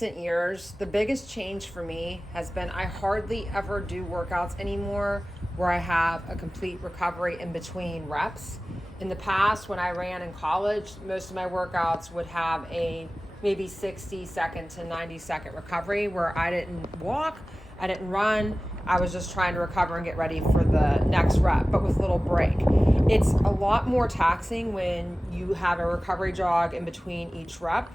recent years, the biggest change for me has been I hardly ever do workouts anymore where I have a complete recovery in between reps. In the past, when I ran in college, most of my workouts would have a maybe 60-second to 90-second recovery where I didn't walk, I didn't run, I was just trying to recover and get ready for the next rep, but with little break. It's a lot more taxing when you have a recovery jog in between each rep.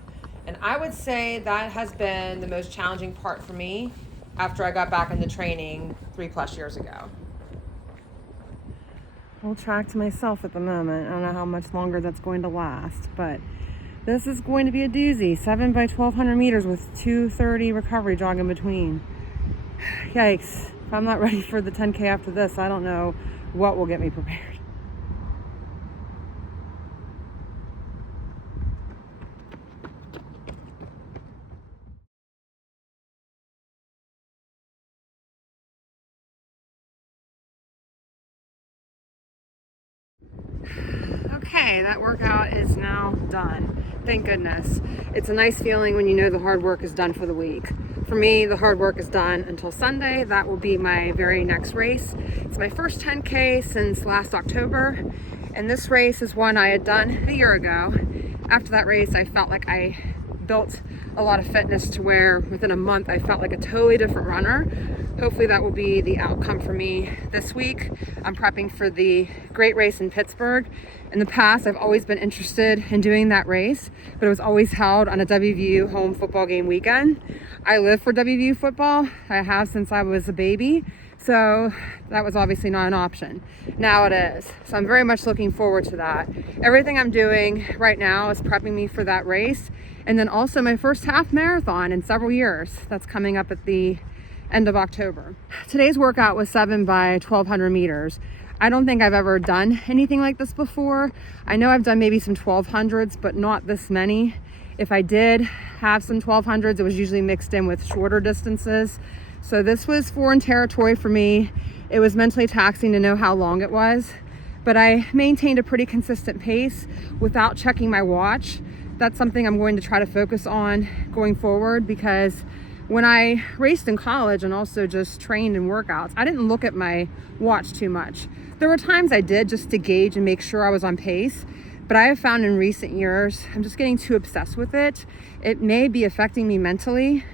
And I would say that has been the most challenging part for me after I got back into training 3+ years ago. Full track to myself at the moment. I don't know how much longer that's going to last, but this is going to be a doozy. 7 by 1,200 meters with 2:30 recovery jog in between. Yikes. If I'm not ready for the 10K after this, I don't know what will get me prepared. Okay, that workout is now done. Thank goodness. It's a nice feeling when you know the hard work is done for the week. For me, the hard work is done until Sunday. That will be my very next race. It's my first 10K since last October, and this race is one I had done a year ago. After that race, I felt like I built a lot of fitness to where within a month I felt like a totally different runner. Hopefully that will be the outcome for me this week. I'm prepping for the great race in Pittsburgh. In the past, I've always been interested in doing that race, but it was always held on a WVU home football game weekend. I live for WVU football. I have since I was a baby, so that was obviously not an option. Now it is. So I'm very much looking forward to that. Everything I'm doing right now is prepping me for that race, and then also my first half marathon in several years. That's coming up at the end of October. Today's workout was 7 by 1,200 meters. I don't think I've ever done anything like this before. I know I've done maybe some 1,200s, but not this many. If I did have some 1,200s, it was usually mixed in with shorter distances. So this was foreign territory for me. It was mentally taxing to know how long it was, but I maintained a pretty consistent pace without checking my watch. That's something I'm going to try to focus on going forward, because when I raced in college and also just trained in workouts, I didn't look at my watch too much. There were times I did just to gauge and make sure I was on pace, but I have found in recent years, I'm just getting too obsessed with it. It may be affecting me mentally.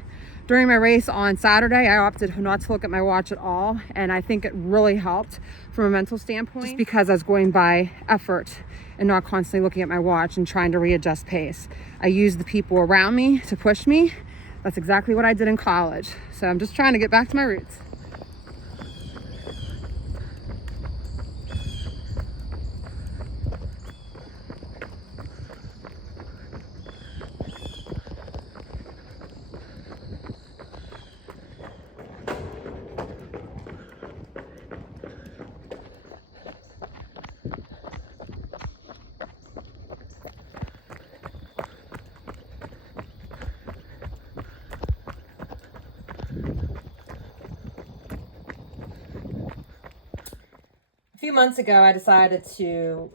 During my race on Saturday, I opted not to look at my watch at all, and I think it really helped from a mental standpoint, just because I was going by effort and not constantly looking at my watch and trying to readjust pace. I used the people around me to push me. That's exactly what I did in college. So I'm just trying to get back to my roots. A few months ago, I decided to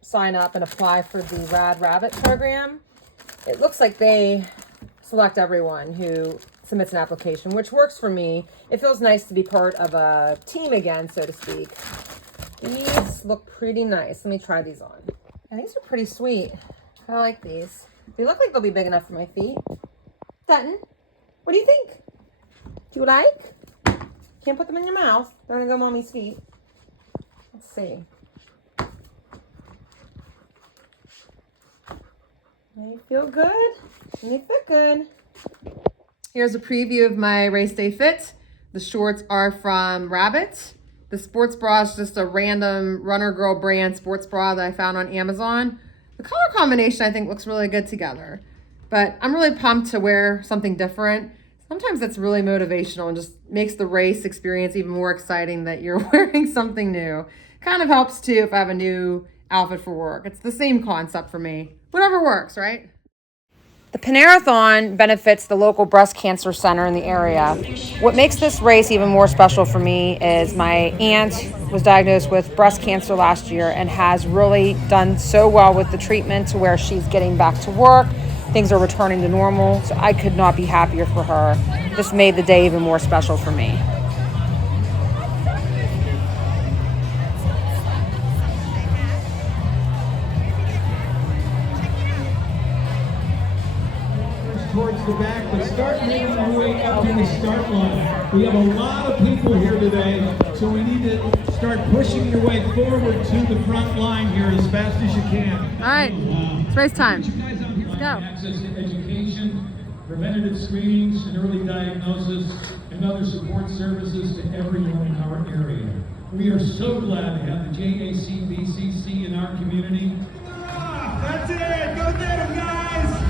sign up and apply for the Rad Rabbit program. It looks like they select everyone who submits an application, which works for me. It feels nice to be part of a team again, so to speak. These look pretty nice. Let me try these on. And these are pretty sweet. I like these. They look like they'll be big enough for my feet. Dutton, what do you think? Do you like? Can't put them in your mouth. They're gonna go mommy's feet. Let's see. They feel good and they fit good. Here's a preview of my race day fit. The shorts are from Rabbit. The sports bra is just a random Runner Girl brand sports bra that I found on Amazon. The color combination I think looks really good together, but I'm really pumped to wear something different. Sometimes that's really motivational and just makes the race experience even more exciting that you're wearing something new. Kind of helps too if I have a new outfit for work. It's the same concept for me. Whatever works, right? The Panerathon benefits the local breast cancer center in the area. What makes this race even more special for me is my aunt was diagnosed with breast cancer last year and has really done so well with the treatment to where she's getting back to work. things are returning to normal. So I could not be happier for her. This made the day even more special for me. Towards the back, but start making our way up to the start line. We have a lot of people here today, so we need to start pushing your way forward to the front line here as fast as you can. All right, it's race time. Let's go. Access to education, preventative screenings and early diagnosis, and other support services to everyone in our area. We are so glad to have the JAC-BCC in our community. That's it! Go get them, guys!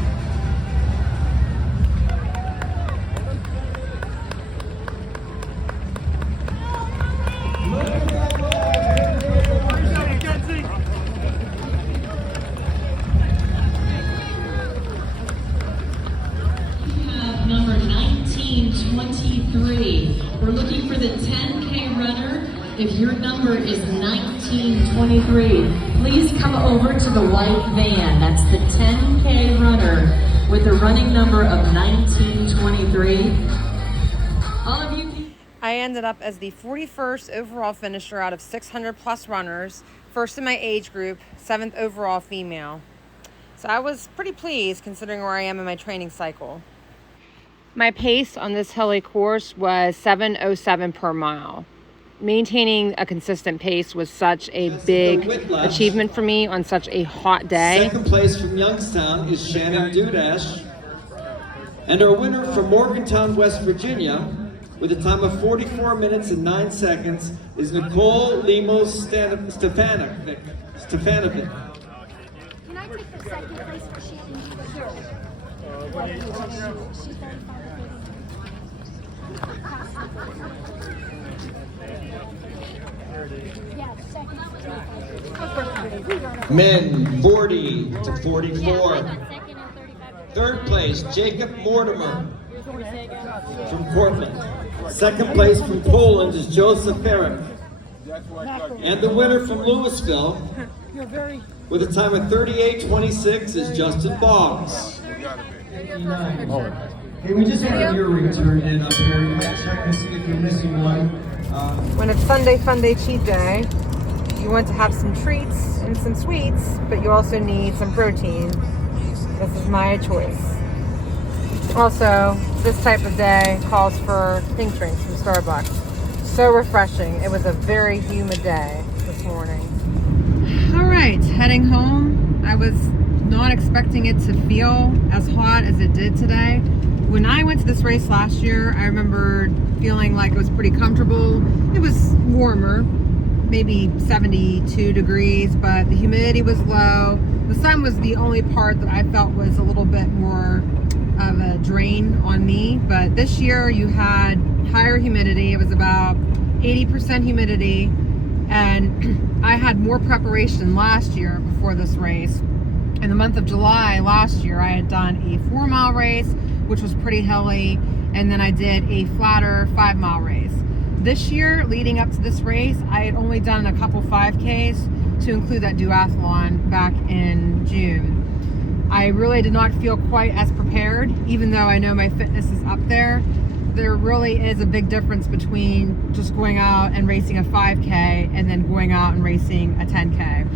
Number 1923. We're looking for the 10K runner. If your number is 1923, please come over to the white van. That's the 10K runner with the running number of 1923. All of you. I ended up as the 41st overall finisher out of 600 plus runners, first in my age group, 7th overall female. So I was pretty pleased considering where I am in my training cycle. My pace on this hilly course was 7:07 per mile. Maintaining a consistent pace was such a big achievement for me on such a hot day. Second place from Youngstown is Shannon Dudash. And our winner from Morgantown, West Virginia, with a time of 44 minutes and 9 seconds, is Nicole Lemal-Stefanovich. Can I take the second place for Shannon? Sure. Men 40 to 44. Third place, Jacob Mortimer from Portland. Second place from Poland is Joseph Ferrick. And the winner from Louisville, with a time of 38:26, is Justin Boggs. Hey, we just had your return in up here. You might check to see if you're missing one. When it's Sunday Fun Day Cheat Day, you want to have some treats and some sweets, but you also need some protein. This is my choice. Also, this type of day calls for pink drinks from Starbucks. So refreshing. It was a very humid day this morning. All right, heading home. I was not expecting it to feel as hot as it did today. When I went to this race last year, I remember feeling like it was pretty comfortable. It was warmer, maybe 72 degrees, but the humidity was low. The sun was the only part that I felt was a little bit more of a drain on me. But this year you had higher humidity. It was about 80% humidity. And I had more preparation last year before this race. In the month of July last year, I had done a 4-mile race, which was pretty hilly, and then I did a flatter 5-mile race. This year, leading up to this race, I had only done a couple 5Ks to include that duathlon back in June. I really did not feel quite as prepared, even though I know my fitness is up there. There really is a big difference between just going out and racing a 5K and then going out and racing a 10K.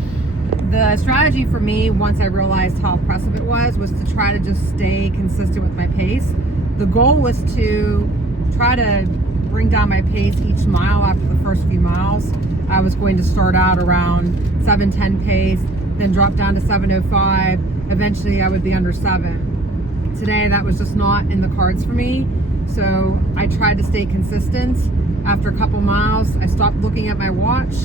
The strategy for me, once I realized how impressive it was to try to just stay consistent with my pace. The goal was to try to bring down my pace each mile after the first few miles. I was going to start out around 7:10 pace, then drop down to 7:05. Eventually I would be under 7. Today that was just not in the cards for me. So I tried to stay consistent. After a couple miles, I stopped looking at my watch.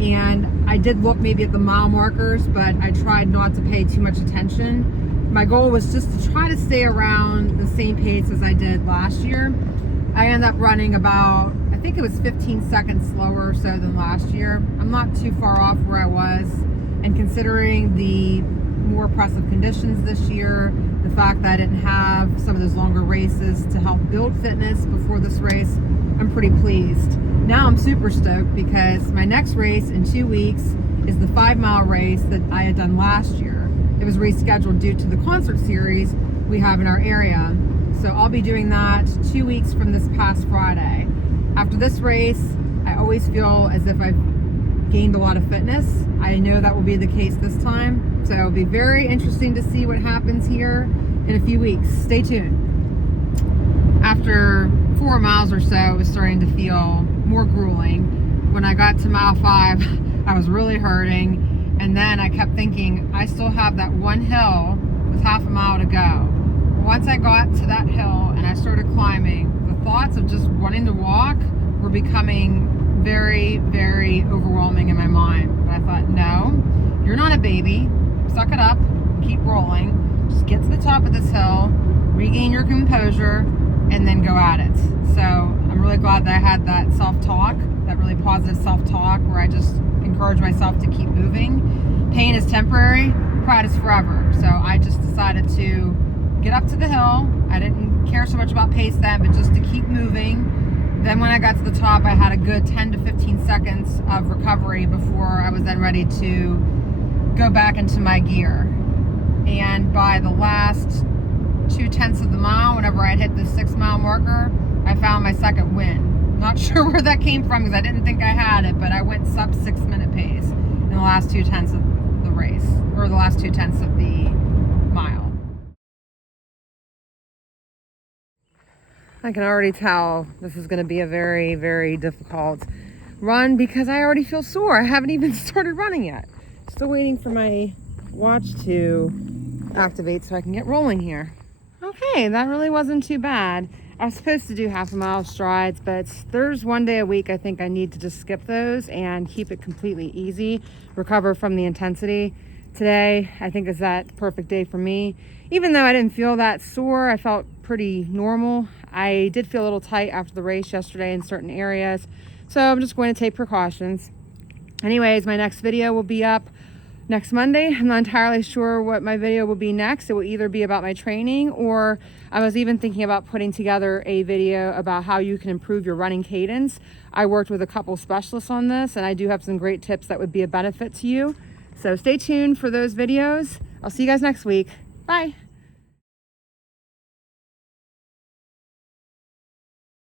And I did look maybe at the mile markers, but I tried not to pay too much attention. My goal was just to try to stay around the same pace as I did last year. I ended up running about, I think it was 15 seconds slower or so than last year. I'm not too far off where I was. And considering the more oppressive conditions this year, the fact that I didn't have some of those longer races to help build fitness before this race, I'm pretty pleased. Now I'm super stoked because my next race in 2 weeks is the 5-mile race that I had done last year. it was rescheduled due to the concert series we have in our area. So I'll be doing that 2 weeks from this past Friday. After this race, I always feel as if I've gained a lot of fitness. I know that will be the case this time. So it'll be very interesting to see what happens here in a few weeks. Stay tuned. After 4 miles or so, it was starting to feel more grueling. When I got to mile 5, I was really hurting. And then I kept thinking, I still have that one hill with half a mile to go. Once I got to that hill and I started climbing, the thoughts of just wanting to walk were becoming very, very overwhelming in my mind. But I thought, no, you're not a baby. Suck it up, keep rolling. Just get to the top of this hill, regain your composure, and then go at it. So I'm really glad that I had that self-talk, that really positive self-talk where I just encourage myself to keep moving. Pain is temporary, pride is forever. So I just decided to get up to the hill. I didn't care so much about pace then, but just to keep moving. Then when I got to the top, I had a good 10 to 15 seconds of recovery before I was then ready to go back into my gear. And by the last 0.2 of the mile, whenever I hit the 6 mile marker, I found my second win. Not sure where that came from because I didn't think I had it, but I went sub 6 minute pace in the last 0.2 of the race, or the last 0.2 of the mile. I can already tell this is going to be a very, very difficult run because I already feel sore. I haven't even started running yet. Still waiting for my watch to activate so I can get rolling here. Okay, that really wasn't too bad. I was supposed to do half a mile strides, but there's one day a week I think I need to just skip those and keep it completely easy, recover from the intensity. Today, I think is that perfect day for me. Even though I didn't feel that sore, I felt pretty normal. I did feel a little tight after the race yesterday in certain areas, so I'm just going to take precautions. Anyways, my next video will be up next Monday. I'm not entirely sure what my video will be next. It will either be about my training, or I was even thinking about putting together a video about how you can improve your running cadence. I worked with a couple specialists on this, and I do have some great tips that would be a benefit to you. So stay tuned for those videos. I'll see you guys next week. Bye.